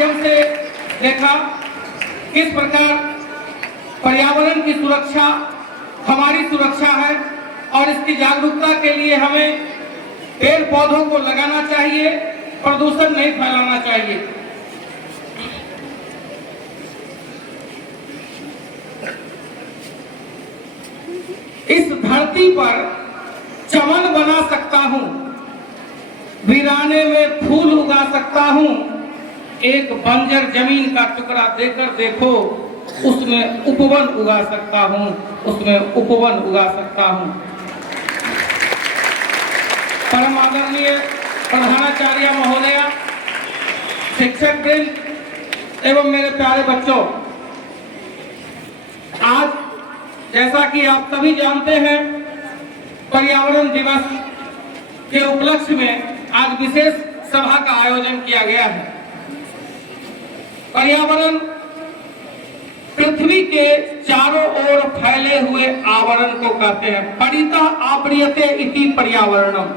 माध्यम से देखा किस प्रकार पर्यावरण की सुरक्षा हमारी सुरक्षा है और इसकी जागरूकता के लिए हमें पेड़ पौधों को लगाना चाहिए, प्रदूषण नहीं फैलाना चाहिए। इस धरती पर चमन बना सकता हूं, वीराने में फूल उगा सकता हूं, एक बंजर जमीन का टुकड़ा देकर देखो, उसमें उपवन उगा सकता हूं, उसमें उपवन उगा सकता हूं। परम आदरणीय प्रधानाचार्य महोदया, शिक्षक वृंद एवं मेरे प्यारे बच्चों, आज जैसा कि आप सभी जानते हैं, पर्यावरण दिवस के उपलक्ष्य में आज विशेष सभा का आयोजन किया गया है। पर्यावरण पृथ्वी के चारों ओर फैले हुए आवरण को कहते हैं। परिता आवृयते इति पर्यावरणम।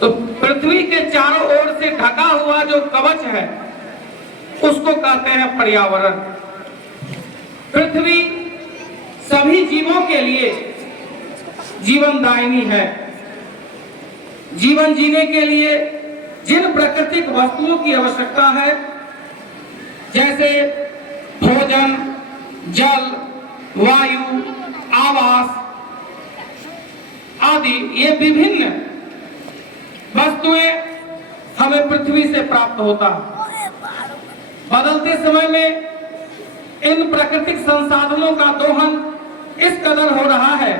तो पृथ्वी के चारों ओर से ढका हुआ जो कवच है उसको कहते हैं पर्यावरण। पृथ्वी सभी जीवों के लिए जीवनदायिनी है। जीवन जीने के लिए जिन प्राकृतिक वस्तुओं की आवश्यकता है, जैसे भोजन, जल, वायु, आवास आदि, ये विभिन्न वस्तुएं हमें पृथ्वी से प्राप्त होता है। बदलते समय में इन प्राकृतिक संसाधनों का दोहन इस कदर हो रहा है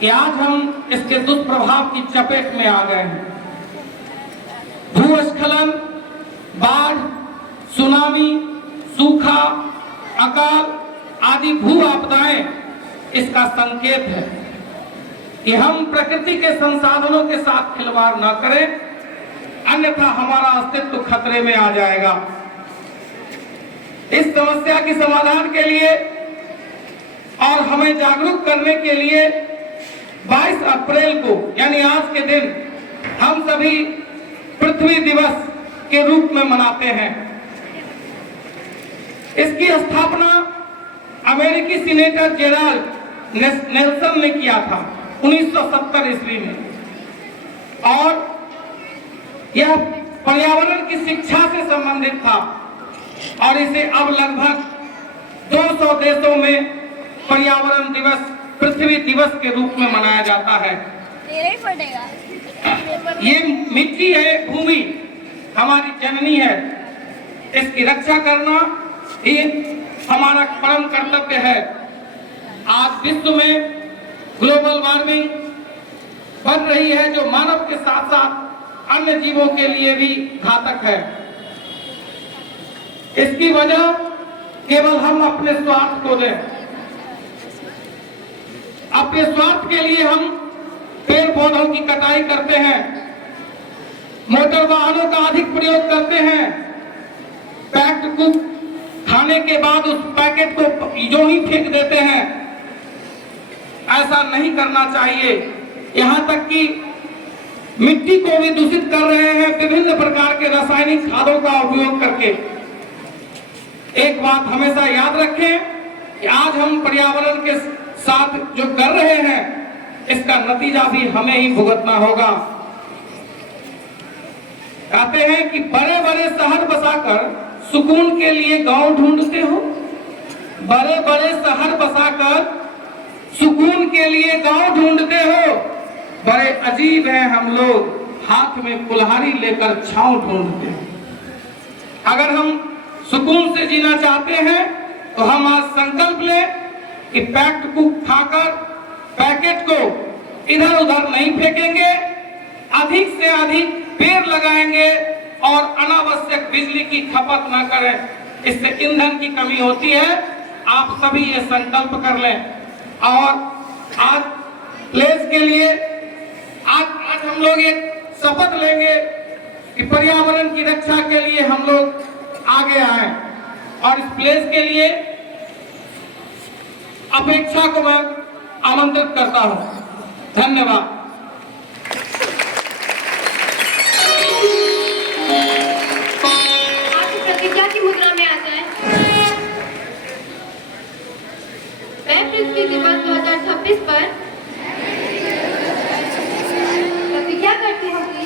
कि आज हम इसके दुष्प्रभाव की चपेट में आ गए हैं। भूस्खलन, बाढ़, सुनामी, सूखा, अकाल आदि भू आपदाएं इसका संकेत है कि हम प्रकृति के संसाधनों के साथ खिलवाड़ न करें, अन्यथा हमारा अस्तित्व खतरे में आ जाएगा। इस समस्या के समाधान के लिए और हमें जागरूक करने के लिए 22 अप्रैल को यानी आज के दिन हम सभी पृथ्वी दिवस के रूप में मनाते हैं। इसकी स्थापना अमेरिकी सीनेटर जेराल्ड नेल्सन ने किया था 1970 ईस्वी में, और यह पर्यावरण की शिक्षा से संबंधित था और इसे अब लगभग 200 देशों में पर्यावरण दिवस, पृथ्वी दिवस के रूप में मनाया जाता है। ये मिट्टी है, भूमि हमारी जननी है, इसकी रक्षा करना ये हमारा परम कर्तव्य है। आज विश्व में ग्लोबल वार्मिंग बढ़ रही है, जो मानव के साथ साथ अन्य जीवों के लिए भी घातक है। इसकी वजह केवल हम अपने स्वार्थ को दें। अपने स्वार्थ के लिए हम पेड़ पौधों की कटाई करते हैं, मोटर वाहनों का अधिक प्रयोग करते हैं, पैक्ड को खाने के बाद उस पैकेट को जो ही फेंक देते हैं। ऐसा नहीं करना चाहिए। यहाँ तक कि मिट्टी को भी दूषित कर रहे हैं विभिन्न प्रकार के रासायनिक खादों का उपयोग करके। एक बात हमेशा याद रखें कि आज हम पर्यावरण के साथ जो कर रहे हैं, इसका नतीजा भी हमें ही भुगतना होगा। कहते हैं कि बड़े बड़े शहर बसाकर सुकून के लिए गांव ढूंढते हो। बड़े बड़े शहर बसाकर सुकून के लिए गांव ढूंढते हो। बड़े अजीब हैं हम लोग, हाथ में कुल्हाड़ी लेकर छांव ढूंढते हैं। अगर हम सुकून से जीना चाहते हैं तो हम आज संकल्प लें कि पैक्ड कुक खाकर पैकेट को इधर उधर नहीं फेंकेंगे, अधिक से अधिक पेड़ लगाएंगे और अनावश्यक बिजली की खपत न करें। इससे ईंधन की कमी होती है। आप सभी ये संकल्प कर लें और आज प्लेस के लिए आज हम लोग एक शपथ लेंगे कि पर्यावरण की रक्षा के लिए हम लोग आगे आए और इस प्लेस के लिए अपेक्षा को मैं आमंत्रित करता हूं। धन्यवाद। आज मृत्यु दिवस 2026 पर प्रतिज्ञा करती हूँ कि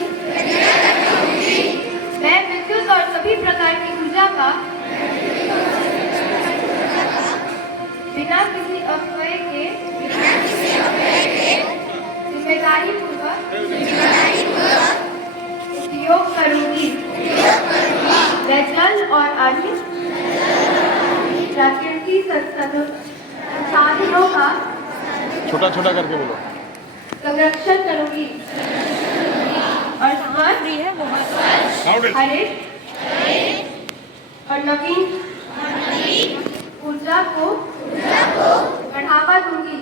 मैं विद्युत और सभी प्रकार की ऊर्जा का बिना किसी अपव्यय के जिम्मेदारी पूर्वक उपयोग करूंगी। मैं जल और अन्य प्राकृतिक संसाधनों का छोटा छोटा करके बोलो। संरक्षण करूंगी और हरित और नवीन ऊर्जा को बढ़ावा दूंगी।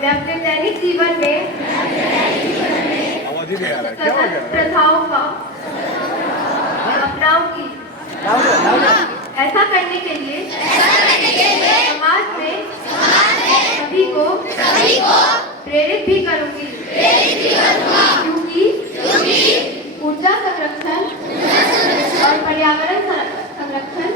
मैं अपने दैनिक जीवन में सतत प्रथाओं का अपनाऊंगी। ऐसा करने के लिए समाज में सभी को प्रेरित भी करूंगी, क्योंकि ऊर्जा संरक्षण और पर्यावरण संरक्षण